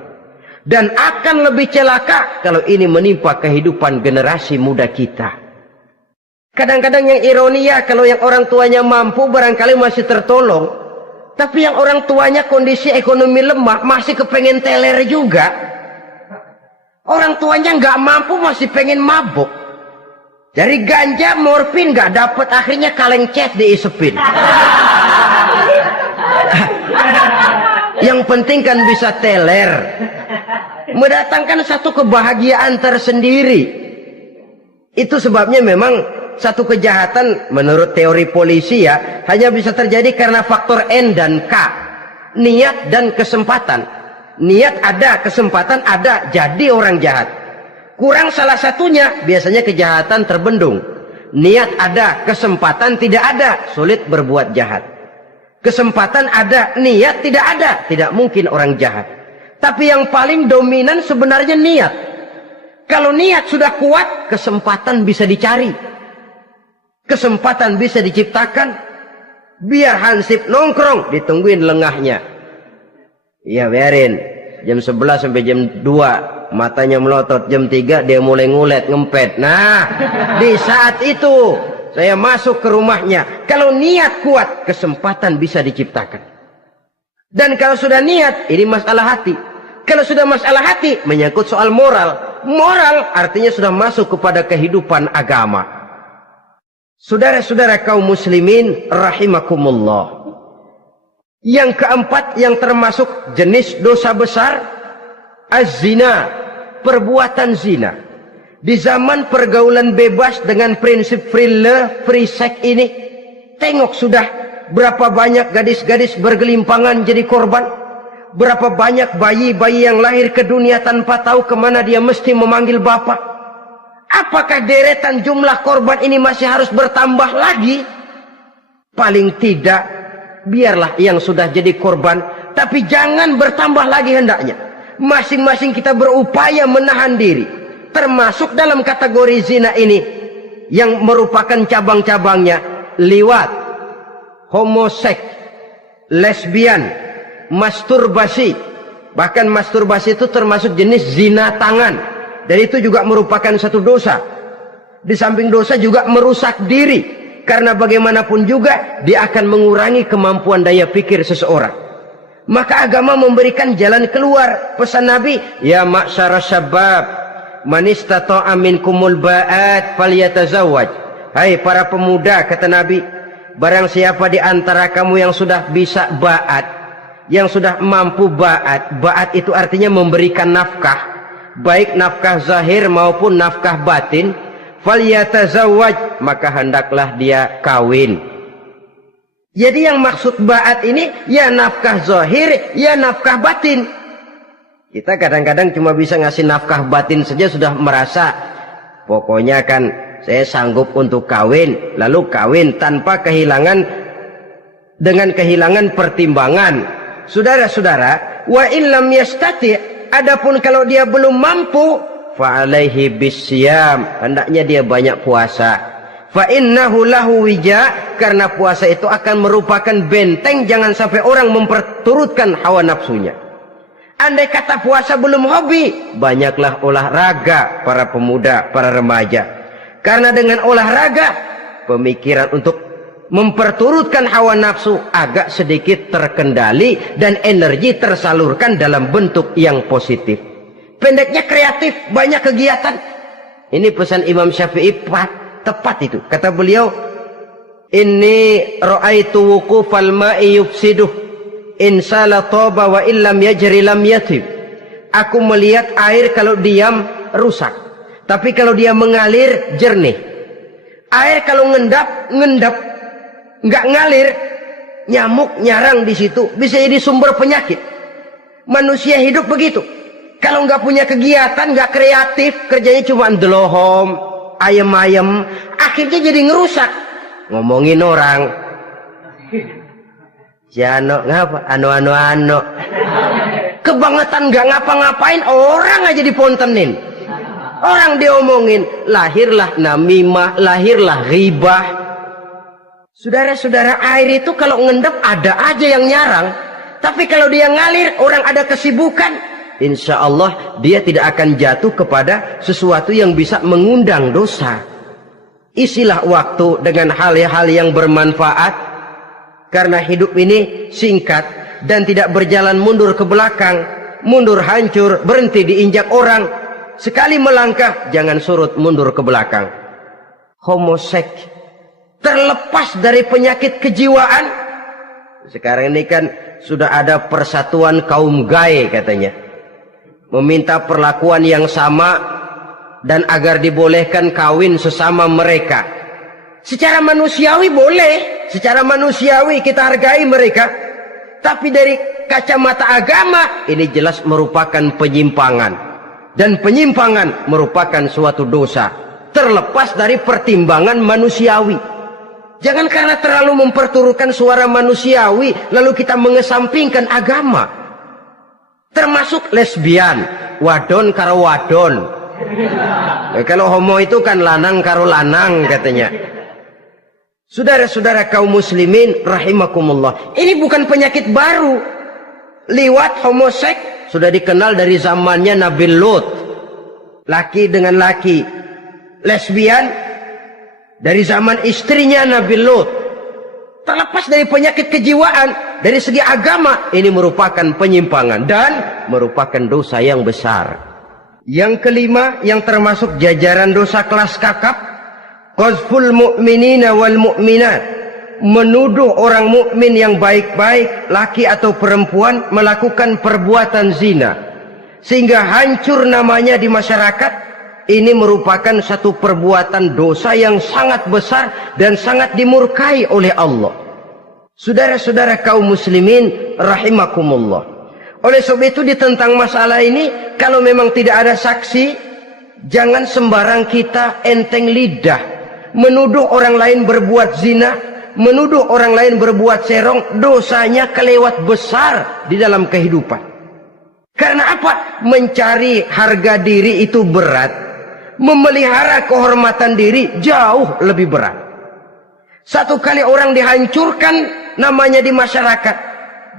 Dan akan lebih celaka kalau ini menimpa kehidupan generasi muda kita. Kadang-kadang yang ironi ya, kalau yang orang tuanya mampu barangkali masih tertolong. Tapi yang orang tuanya kondisi ekonomi lemah masih kepengen teler juga. Orang tuanya nggak mampu masih pengen mabuk. Dari ganja, morfin nggak dapet, akhirnya kaleng cat diisepin. Yang penting kan bisa teler, mendatangkan satu kebahagiaan tersendiri. Itu sebabnya memang satu kejahatan menurut teori polisi ya hanya bisa terjadi karena faktor N dan K, niat dan kesempatan. Niat ada, kesempatan ada, jadi orang jahat. Kurang salah satunya, biasanya kejahatan terbendung. Niat ada, kesempatan tidak ada, sulit berbuat jahat. Kesempatan ada, niat tidak ada, tidak mungkin orang jahat. Tapi yang paling dominan sebenarnya niat. Kalau niat sudah kuat, kesempatan bisa dicari. Kesempatan bisa diciptakan. Biar hansip nongkrong, ditungguin lengahnya. Iya biarin. Jam 11 sampai jam 2, matanya melotot. Jam 3 dia mulai ngulet, ngempet. Nah, di saat itu saya masuk ke rumahnya. Kalau niat kuat, kesempatan bisa diciptakan. Dan kalau sudah niat, ini masalah hati. Kalau sudah masalah hati, menyangkut soal moral. Moral artinya sudah masuk kepada kehidupan agama. Saudara-saudara kaum muslimin rahimakumullah. Yang keempat yang termasuk jenis dosa besar, az-zina, perbuatan zina. Di zaman pergaulan bebas dengan prinsip free love, free sex ini, tengok sudah berapa banyak gadis-gadis bergelimpangan jadi korban. Berapa banyak bayi-bayi yang lahir ke dunia tanpa tahu kemana dia mesti memanggil bapak. Apakah deretan jumlah korban ini masih harus bertambah lagi? Paling tidak, biarlah yang sudah jadi korban, tapi jangan bertambah lagi hendaknya. Masing-masing kita berupaya menahan diri. Termasuk dalam kategori zina ini yang merupakan cabang-cabangnya liwat, homoseks, lesbian, masturbasi. Bahkan masturbasi itu termasuk jenis zina tangan. Dan itu juga merupakan satu dosa. Di samping dosa juga merusak diri. Karena bagaimanapun juga dia akan mengurangi kemampuan daya pikir seseorang. Maka agama memberikan jalan keluar. Pesan Nabi, ya ma'syara syabab, man istata'a minkumul ba'at falyatazawwaj. Hai para pemuda, kata Nabi, barang siapa di antara kamu yang sudah bisa ba'at, yang sudah mampu ba'at. Ba'at itu artinya memberikan nafkah, baik nafkah zahir maupun nafkah batin. Falyatazawwaj, maka hendaklah dia kawin. Jadi yang maksud ba'at ini ya nafkah zahir, ya nafkah batin. Kita kadang-kadang cuma bisa ngasih nafkah batin saja sudah merasa pokoknya kan saya sanggup untuk kawin, lalu kawin tanpa kehilangan, dengan kehilangan pertimbangan. Saudara-saudara, wa illam yastati, adapun kalau dia belum mampu, fa alaihi bisyam, hendaknya dia banyak puasa. Fa innahu lahu wija, karena puasa itu akan merupakan benteng jangan sampai orang memperturutkan hawa nafsunya. Andai kata puasa belum hobi, banyaklah olahraga para pemuda, para remaja. Karena dengan olahraga, pemikiran untuk memperturutkan hawa nafsu agak sedikit terkendali dan energi tersalurkan dalam bentuk yang positif. Pendeknya kreatif, banyak kegiatan. Ini pesan Imam Syafi'i tepat itu. Kata beliau, inni ra'aitu wuqufal ma'i yufsiduh, insala toba wa illam yajri lam yatib. Aku melihat air kalau diam rusak, tapi kalau dia mengalir jernih. Air kalau ngendap, nggak ngalir, nyamuk nyarang di situ, bisa jadi sumber penyakit. Manusia hidup begitu. Kalau nggak punya kegiatan, nggak kreatif, kerjanya cuma delohom, ayam-ayam, akhirnya jadi ngerusak. Ngomongin orang, si Ano ngapa? Ano. Kebangetan nggak ngapa-ngapain, orang aja dipontenin. Orang diomongin, lahirlah namimah, lahirlah ghibah. Saudara-saudara, air itu kalau ngendap ada aja yang nyarang. Tapi kalau dia ngalir, orang ada kesibukan, insya Allah dia tidak akan jatuh kepada sesuatu yang bisa mengundang dosa. Isilah waktu dengan hal-hal yang bermanfaat. Karena hidup ini singkat dan tidak berjalan mundur ke belakang, mundur hancur, berhenti diinjak orang. Sekali melangkah, jangan surut mundur ke belakang. Homoseks, terlepas dari penyakit kejiwaan. Sekarang ini kan sudah ada persatuan kaum gay katanya, meminta perlakuan yang sama dan agar dibolehkan kawin sesama mereka. Secara manusiawi boleh, secara manusiawi kita hargai mereka, tapi dari kacamata agama ini jelas merupakan penyimpangan, dan penyimpangan merupakan suatu dosa terlepas dari pertimbangan manusiawi. Jangan karena terlalu memperturutkan suara manusiawi lalu kita mengesampingkan agama. Termasuk lesbian, wadon karo wadon. Kalau homo itu kan lanang karo lanang katanya. Saudara-saudara kaum muslimin rahimakumullah, ini bukan penyakit baru. Liwat, homoseks sudah dikenal dari zamannya Nabi Lut, laki dengan laki. Lesbian dari zaman istrinya Nabi Lut. Terlepas dari penyakit kejiwaan, dari segi agama ini merupakan penyimpangan dan merupakan dosa yang besar. Yang kelima, yang termasuk jajaran dosa kelas kakap, qazful mu'minina wal mu'minat, menuduh orang mukmin yang baik-baik, laki atau perempuan, melakukan perbuatan zina sehingga hancur namanya di masyarakat. Ini merupakan satu perbuatan dosa yang sangat besar dan sangat dimurkai oleh Allah. Saudara-saudara kaum muslimin rahimakumullah, oleh sebab itu tentang masalah ini, kalau memang tidak ada saksi, jangan sembarang kita enteng lidah menuduh orang lain berbuat zina, menuduh orang lain berbuat serong. Dosanya kelewat besar di dalam kehidupan. Karena apa? Mencari harga diri itu berat, memelihara kehormatan diri jauh lebih berat. Satu kali orang dihancurkan namanya di masyarakat,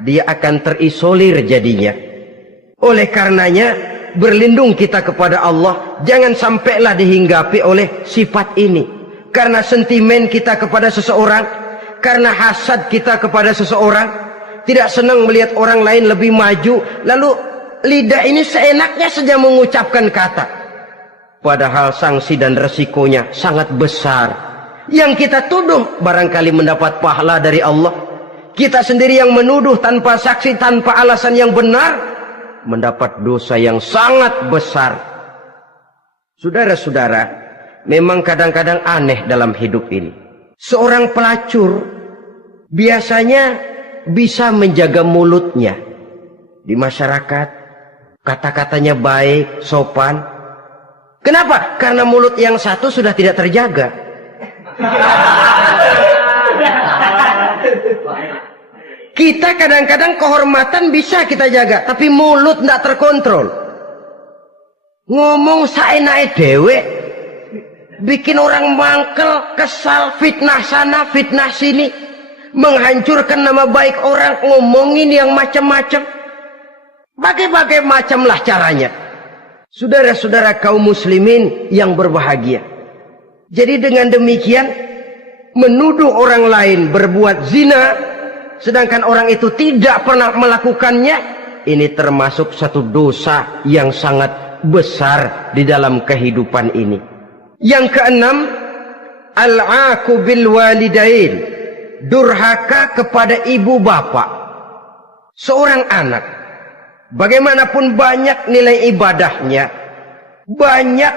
dia akan terisolir jadinya. Oleh karenanya berlindung kita kepada Allah, jangan sampailah dihinggapi oleh sifat ini. Karena sentimen kita kepada seseorang, karena hasad kita kepada seseorang, tidak senang melihat orang lain lebih maju, lalu lidah ini seenaknya saja mengucapkan kata. Padahal sanksi dan resikonya sangat besar. Yang kita tuduh barangkali mendapat pahala dari Allah. Kita sendiri yang menuduh tanpa saksi, tanpa alasan yang benar, mendapat dosa yang sangat besar. Saudara-saudara, memang kadang-kadang aneh dalam hidup ini. Seorang pelacur biasanya bisa menjaga mulutnya di masyarakat, kata-katanya baik, sopan. Kenapa? Karena mulut yang satu sudah tidak terjaga. Kita kadang-kadang kehormatan bisa kita jaga, tapi mulut tidak terkontrol. Ngomong saenake dewe, bikin orang mangkel, kesal, fitnah sana, fitnah sini, menghancurkan nama baik orang, ngomongin yang macam-macam. Bagai-bagai macamlah caranya. Saudara-saudara kaum muslimin yang berbahagia. Jadi dengan demikian, menuduh orang lain berbuat zina, sedangkan orang itu tidak pernah melakukannya, ini termasuk satu dosa yang sangat besar di dalam kehidupan ini. Yang keenam, al-'aqu bil walidain, durhaka kepada ibu bapak. Seorang anak, bagaimanapun banyak nilai ibadahnya, banyak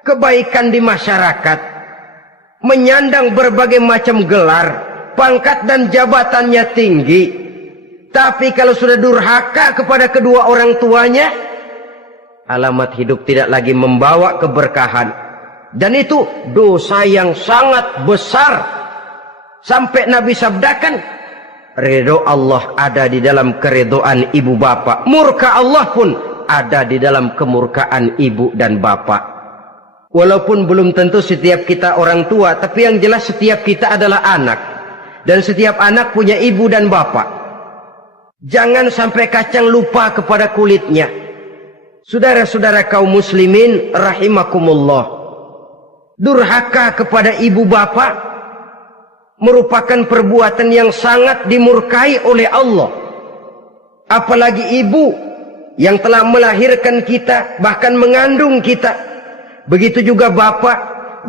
kebaikan di masyarakat, menyandang berbagai macam gelar, pangkat dan jabatannya tinggi, tapi kalau sudah durhaka kepada kedua orang tuanya, alamat hidup tidak lagi membawa keberkahan, dan itu dosa yang sangat besar. Sampai Nabi sabdakan, ridho Allah ada di dalam keridhaan ibu bapak, murka Allah pun ada di dalam kemurkaan ibu dan bapak. Walaupun belum tentu setiap kita orang tua, tapi yang jelas setiap kita adalah anak, dan setiap anak punya ibu dan bapak. Jangan sampai kacang lupa kepada kulitnya. Saudara-saudara kaum muslimin rahimakumullah, durhaka kepada ibu bapak merupakan perbuatan yang sangat dimurkai oleh Allah. Apalagi ibu yang telah melahirkan kita, bahkan mengandung kita. Begitu juga bapak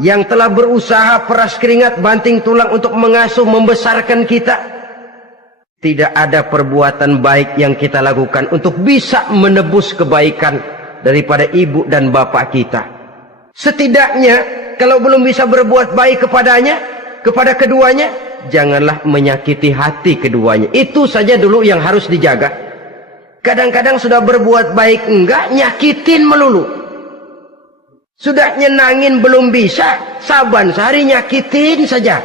yang telah berusaha peras keringat banting tulang untuk mengasuh membesarkan kita. Tidak ada perbuatan baik yang kita lakukan untuk bisa menebus kebaikan daripada ibu dan bapak kita. Setidaknya kalau belum bisa berbuat baik kepadanya, kepada keduanya, janganlah menyakiti hati keduanya. Itu saja dulu yang harus dijaga. Kadang-kadang sudah berbuat baik enggak, nyakitin melulu. Sudah nyenangin belum bisa, saban sehari nyakitin saja.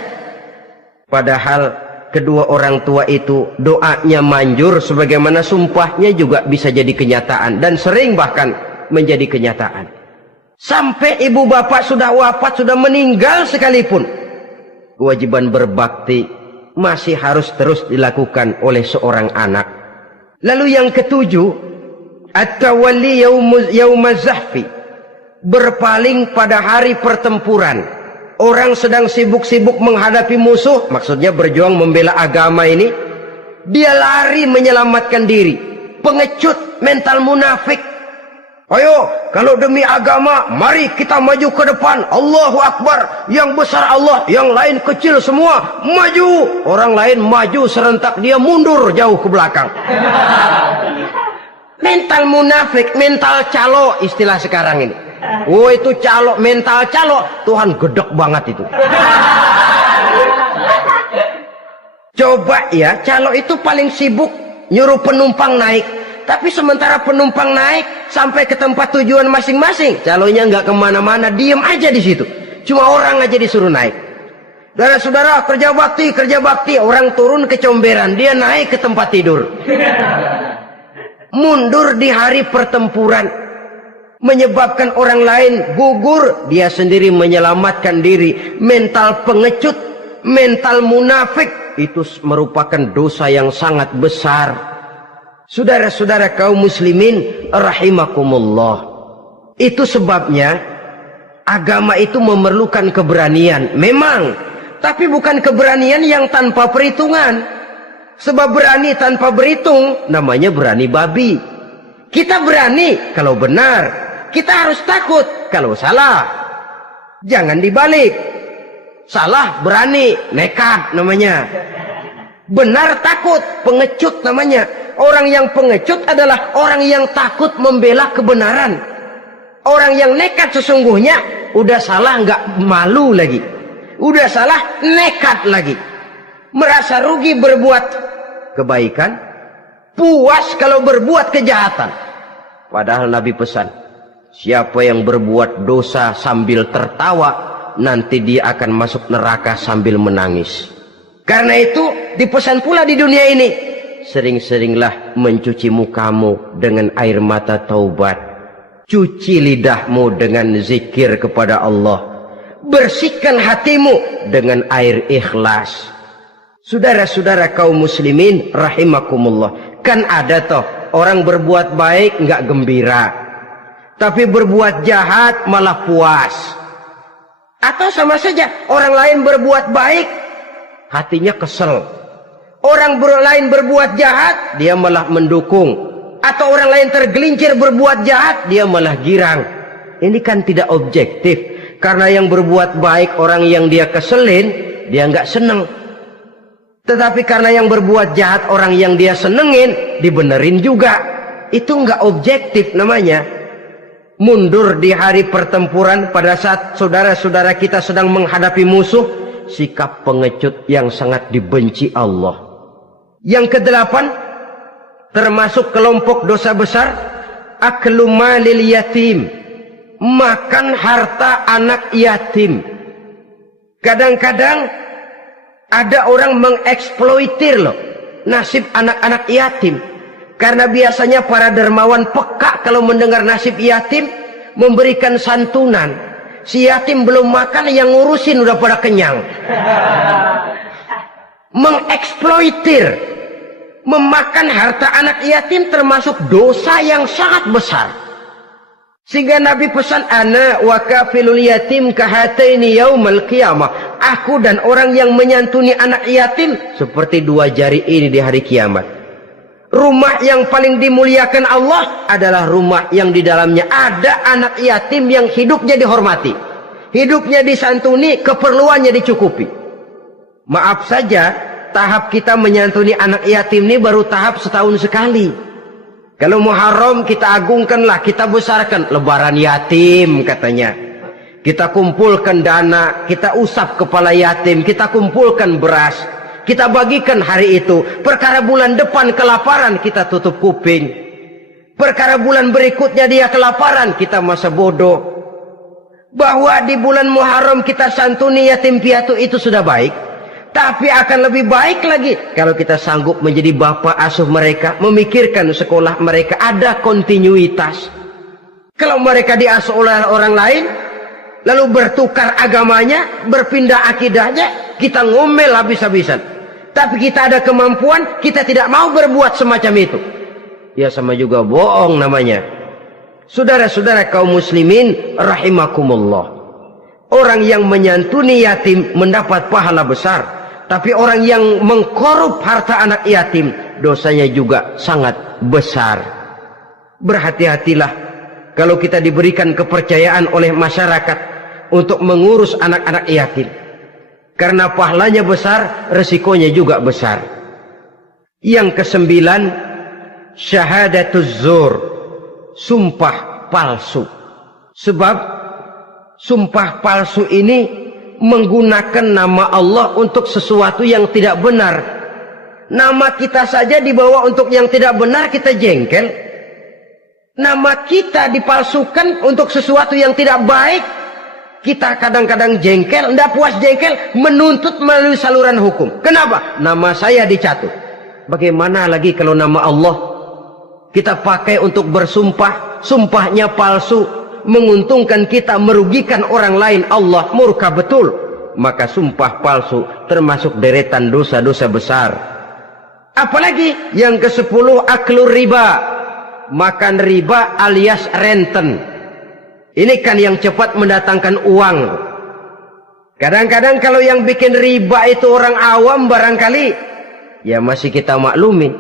Padahal kedua orang tua itu doanya manjur, sebagaimana sumpahnya juga bisa jadi kenyataan, dan sering bahkan menjadi kenyataan. Sampai ibu bapak sudah wafat, sudah meninggal sekalipun, kewajiban berbakti masih harus terus dilakukan oleh seorang anak. Lalu yang ketujuh, at-tawalli yaumaz zahfi, berpaling pada hari pertempuran. Orang sedang sibuk-sibuk menghadapi musuh, maksudnya berjuang membela agama ini, dia lari menyelamatkan diri. Pengecut, mental munafik. Ayo, kalau demi agama, mari kita maju ke depan. Allahu Akbar. Yang besar Allah, yang lain kecil semua. Maju. Orang lain maju serentak, dia mundur jauh ke belakang. Mental munafik, mental calo istilah sekarang ini. Oh, itu calo, mental calo. Tuhan gedek banget itu. Coba ya, calo itu paling sibuk nyuruh penumpang naik. Tapi sementara penumpang naik sampai ke tempat tujuan masing-masing, calonya nggak kemana-mana, diem aja di situ. Cuma orang aja disuruh naik. Saudara-saudara, kerja bakti, orang turun ke comberan, dia naik ke tempat tidur. Mundur di hari pertempuran, menyebabkan orang lain gugur, dia sendiri menyelamatkan diri. Mental pengecut, mental munafik, itu merupakan dosa yang sangat besar. Saudara-saudara kaum muslimin rahimakumullah, itu sebabnya agama itu memerlukan keberanian memang, tapi bukan keberanian yang tanpa perhitungan. Sebab berani tanpa berhitung namanya berani babi. Kita berani kalau benar, kita harus takut kalau salah. Jangan dibalik. Salah berani, nekat namanya. Benar takut, pengecut namanya. Orang yang pengecut adalah orang yang takut membela kebenaran. Orang yang nekat sesungguhnya udah salah nggak malu lagi, udah salah nekat lagi, merasa rugi berbuat kebaikan, puas kalau berbuat kejahatan. Padahal Nabi pesan, siapa yang berbuat dosa sambil tertawa, nanti dia akan masuk neraka sambil menangis. Karena itu dipesan pula di dunia ini, sering-seringlah mencuci mukamu dengan air mata taubat. Cuci lidahmu dengan zikir kepada Allah. Bersihkan hatimu dengan air ikhlas. Saudara-saudara kaum muslimin rahimakumullah. Kan ada toh orang berbuat baik nggak gembira, tapi berbuat jahat malah puas. Atau sama saja, orang lain berbuat baik, hatinya kesel. Orang lain berbuat jahat, dia malah mendukung. Atau orang lain tergelincir berbuat jahat, dia malah girang. Ini kan tidak objektif. Karena yang berbuat baik, orang yang dia keselin, dia nggak seneng. Tetapi karena yang berbuat jahat, orang yang dia senengin, dibenerin juga. Itu nggak objektif namanya. Mundur di hari pertempuran pada saat saudara-saudara kita sedang menghadapi musuh, sikap pengecut yang sangat dibenci Allah. Yang kedelapan, termasuk kelompok dosa besar, aklu malil yatim, makan harta anak yatim. Kadang-kadang ada orang mengeksploitir loh nasib anak-anak yatim. Karena biasanya para dermawan peka kalau mendengar nasib yatim, memberikan santunan. Si yatim belum makan, yang ngurusin udah pada kenyang. Mengeksploitir, memakan harta anak yatim termasuk dosa yang sangat besar. Sehingga Nabi pesan, ana wa kafilul yatim kahataini yaumal qiyamah. Aku dan orang yang menyantuni anak yatim seperti dua jari ini di hari kiamat. Rumah yang paling dimuliakan Allah adalah rumah yang di dalamnya ada anak yatim yang hidupnya dihormati, hidupnya disantuni, keperluannya dicukupi. Maaf saja, tahap kita menyantuni anak yatim ini baru tahap setahun sekali. Kalau Muharram kita agungkanlah, kita besarkan. Lebaran yatim katanya. Kita kumpulkan dana, kita usap kepala yatim, kita kumpulkan beras, kita bagikan hari itu. Perkara bulan depan kelaparan, kita tutup kuping. Perkara bulan berikutnya dia kelaparan, kita masa bodoh. Bahwa di bulan Muharram kita santuni yatim piatu itu sudah baik. Tapi akan lebih baik lagi kalau kita sanggup menjadi bapak asuh mereka, memikirkan sekolah mereka, ada kontinuitas. Kalau mereka diasuh oleh orang lain, lalu bertukar agamanya, berpindah akidahnya, kita ngomel habis-habisan. Tapi kita ada kemampuan, kita tidak mau berbuat semacam itu. Ya sama juga bohong namanya. Saudara-saudara kaum muslimin rahimakumullah. Orang yang menyantuni yatim mendapat pahala besar. Tapi orang yang mengkorup harta anak yatim, dosanya juga sangat besar. Berhati-hatilah kalau kita diberikan kepercayaan oleh masyarakat untuk mengurus anak-anak yatim. Karena pahalanya besar, resikonya juga besar. Yang kesembilan, syahadatuz zur, sumpah palsu. Sebab sumpah palsu ini menggunakan nama Allah untuk sesuatu yang tidak benar. Nama kita saja dibawa untuk yang tidak benar, kita jengkel. Nama kita dipalsukan untuk sesuatu yang tidak baik, kita kadang-kadang jengkel. Tidak puas jengkel, menuntut melalui saluran hukum. Kenapa? Nama saya dicatut. Bagaimana lagi kalau nama Allah kita pakai untuk bersumpah, sumpahnya palsu, menguntungkan kita, merugikan orang lain, Allah murka betul. Maka sumpah palsu termasuk deretan dosa-dosa besar. Apalagi yang ke-10, aklur riba, makan riba alias renten. Ini kan yang cepat mendatangkan uang. Kadang-kadang kalau yang bikin riba itu orang awam barangkali, ya masih kita maklumi.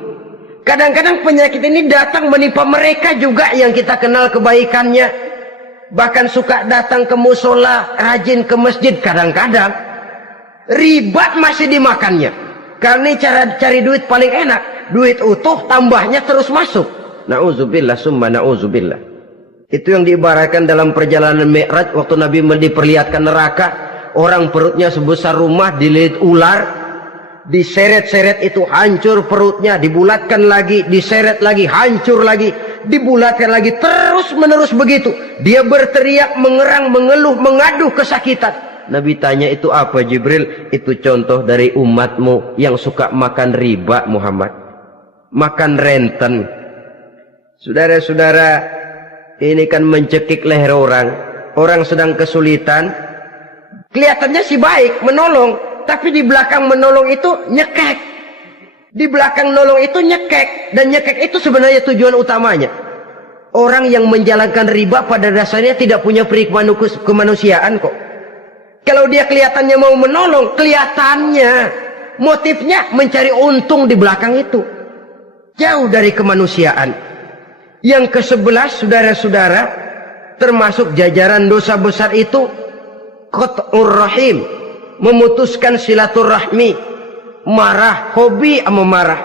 Kadang-kadang penyakit ini datang menimpa mereka juga yang kita kenal kebaikannya. Bahkan suka datang ke musola, rajin ke masjid. Kadang-kadang riba masih dimakannya. Karena cara cari duit paling enak, duit utuh tambahnya terus masuk. Na'udzubillah summa na'udzubillah. Itu yang diibaratkan dalam perjalanan Mi'raj waktu Nabi diperlihatkan neraka. Orang perutnya sebesar rumah dililit ular, diseret-seret itu hancur perutnya, dibulatkan lagi, diseret lagi, hancur lagi, dibulatkan lagi, terus menerus begitu. Dia berteriak, mengerang, mengeluh, mengaduh kesakitan. Nabi tanya, itu apa Jibril? Itu contoh dari umatmu yang suka makan riba Muhammad, makan renten. Saudara-saudara, ini kan mencekik leher orang. Orang sedang kesulitan, kelihatannya sih baik, menolong, tapi di belakang menolong itu nyekek. Di belakang nolong itu nyekek. Dan nyekek itu sebenarnya tujuan utamanya. Orang yang menjalankan riba pada dasarnya tidak punya peri kemanusiaan kok. Kalau dia kelihatannya mau menolong, kelihatannya motifnya mencari untung di belakang itu. Jauh dari kemanusiaan. Yang ke-11, saudara-saudara, termasuk jajaran dosa besar itu qat'ur rahim, memutuskan silaturahmi. Marah, hobi sama marah.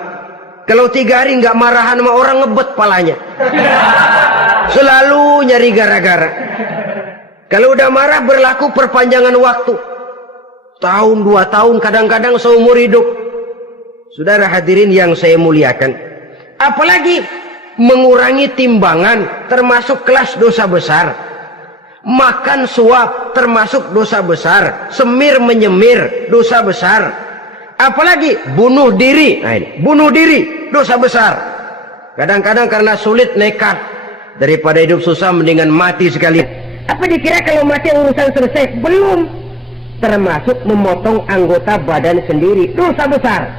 Kalau 3 hari nggak marahan sama orang, ngebet palanya. Selalu nyari gara-gara. Kalau udah marah berlaku perpanjangan waktu. Tahun, 2 tahun, kadang-kadang seumur hidup. Saudara hadirin yang saya muliakan. Apalagi mengurangi timbangan termasuk kelas dosa besar. Makan suap termasuk dosa besar. Semir menyemir dosa besar. Apalagi bunuh diri. Nah ini, bunuh diri dosa besar. Kadang-kadang karena sulit nekat, daripada hidup susah mendingan mati sekali. Apa dikira kalau mati urusan selesai? Belum. Termasuk memotong anggota badan sendiri, dosa besar.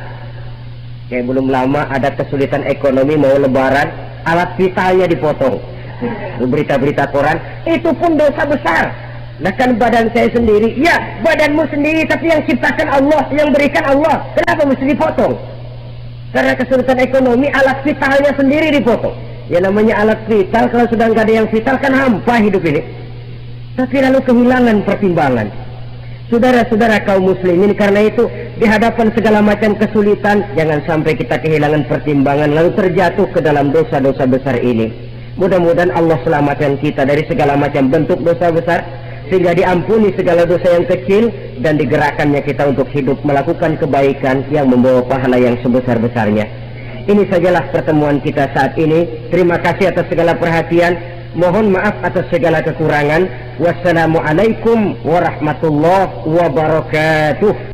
Kayak belum lama ada kesulitan ekonomi, mau lebaran, alat vitalnya dipotong. berita-berita koran, itu pun dosa besar. Nah kan badan saya sendiri, ya badanmu sendiri, tapi yang ciptakan Allah, yang berikan Allah, kenapa mesti dipotong? Karena kesulitan ekonomi, alat vitalnya sendiri dipotong. Ya namanya alat vital, kalau sudah nggak ada yang vital kan hampa hidup ini. Tapi lalu kehilangan pertimbangan. Saudara-saudara kaum muslimin, karena itu di hadapan segala macam kesulitan, jangan sampai kita kehilangan pertimbangan lalu terjatuh ke dalam dosa-dosa besar ini. Mudah-mudahan Allah selamatkan kita dari segala macam bentuk dosa besar, sehingga diampuni segala dosa yang kecil, dan digerakkannya kita untuk hidup melakukan kebaikan yang membawa pahala yang sebesar-besarnya. Ini sajalah pertemuan kita saat ini. Terima kasih atas segala perhatian. Mohon maaf atas segala kekurangan. Wassalamualaikum warahmatullahi wabarakatuh.